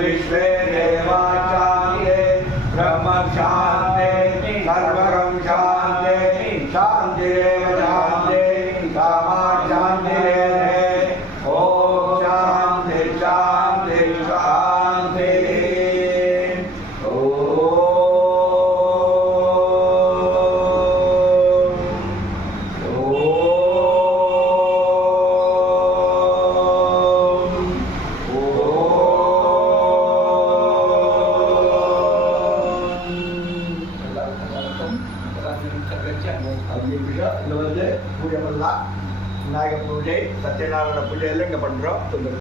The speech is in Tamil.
विश्वे देवा शांते ब्रह्म शांते सर्वगम शांते शांतिरेव शांते कामा शांतिरेव ओम शांति शांति शांति பூஜை பண்ணலாம். விநாயகர் பூஜை, சத்யநாராயண பூஜை எல்லாம் இங்கே பண்ணுறோம்.